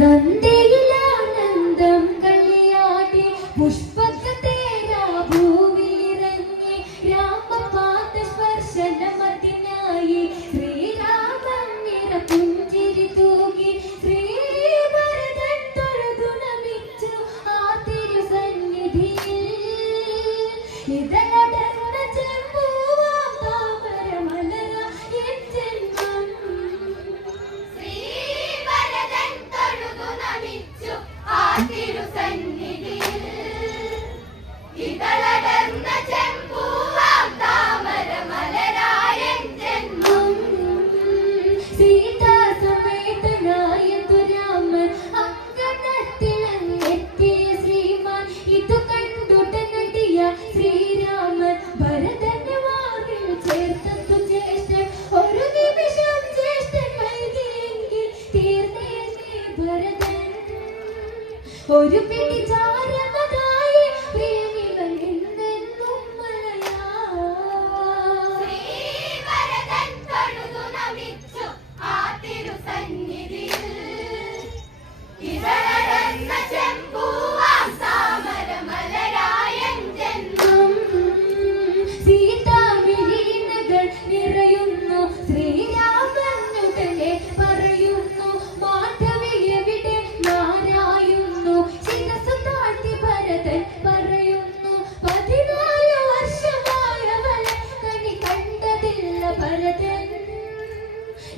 നന്ദയിലാനന്ദം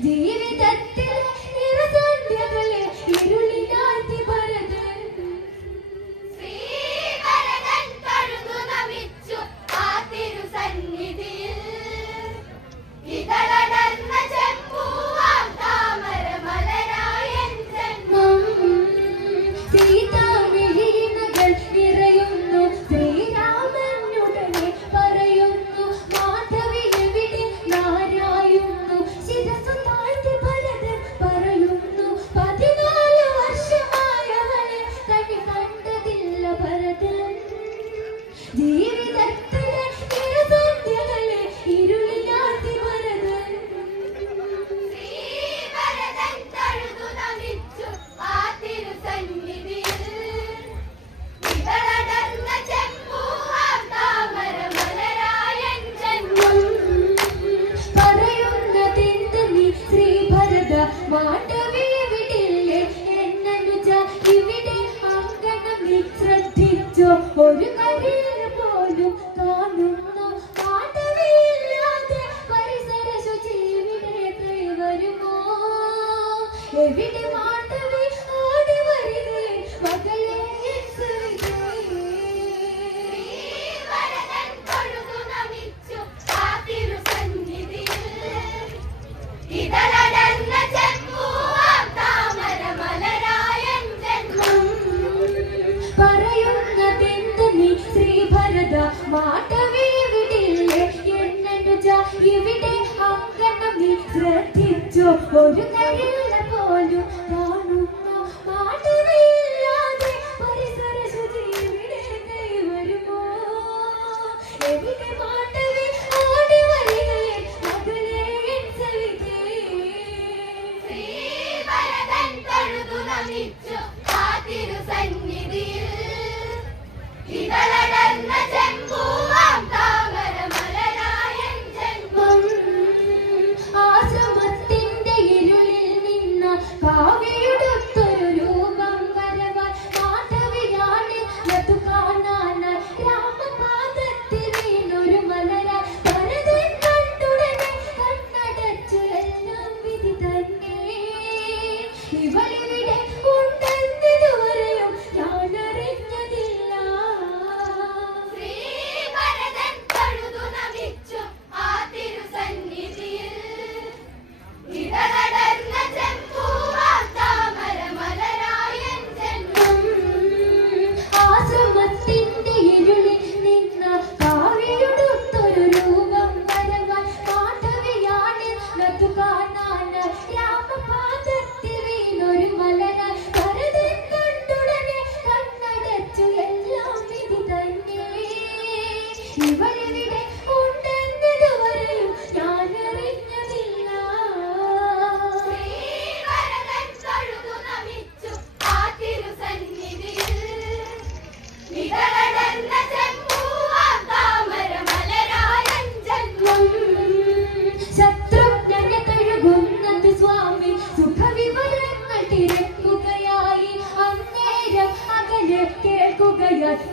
ജീവിതത്തിൽ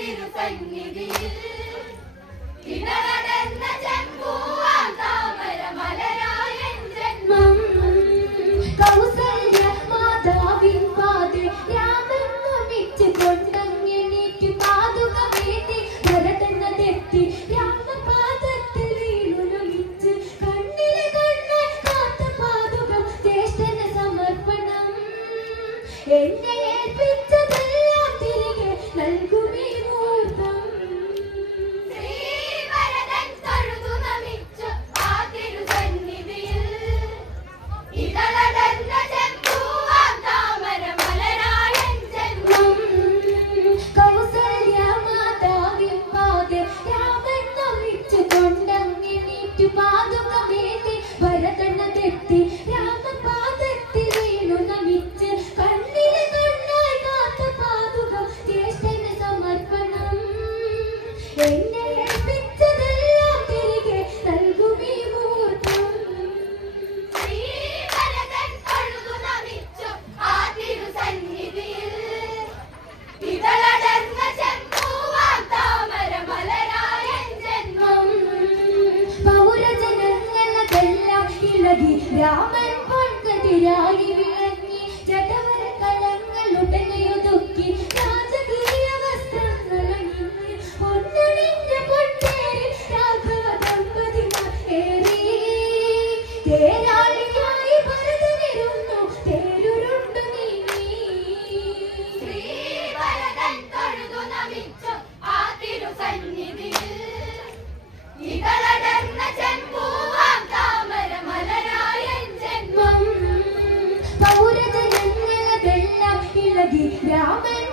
തിരുസന്നിധിയിൽ ഇടവടെന്ന ജന്മൂവാം താമര ജന്മം. സമർപ്പണം. എന്നെ ഏൽപ്പിച്ച കിളകി രാമൻ പൊൻകതിരായി Yeah, I'm.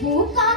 不放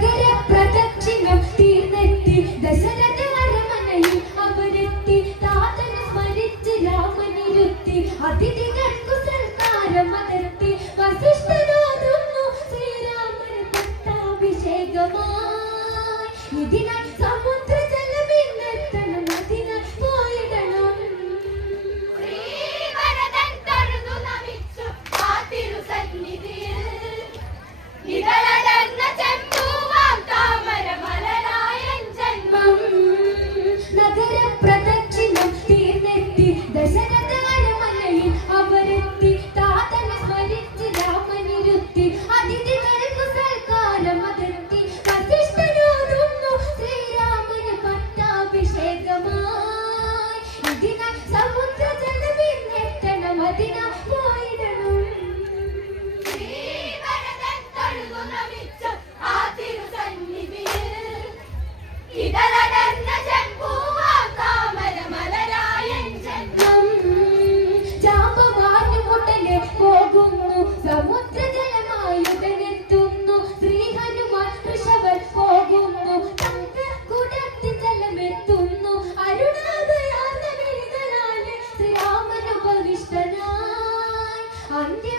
നഗര പ്രദക്ഷിണം തീർന്നെത്തി. Dussehra 언제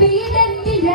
പീഡന്തിൽ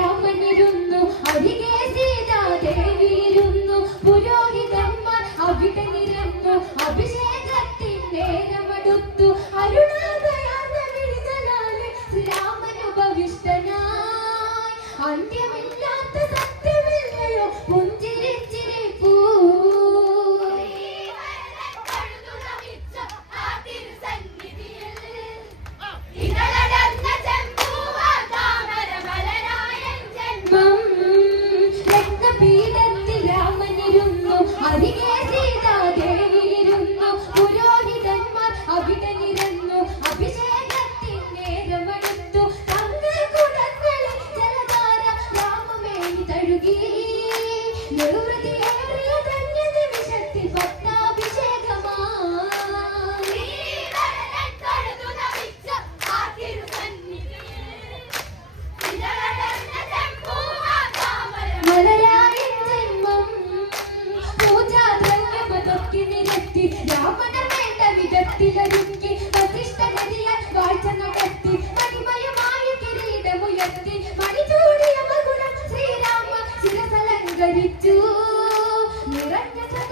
Yeah, yeah, yeah.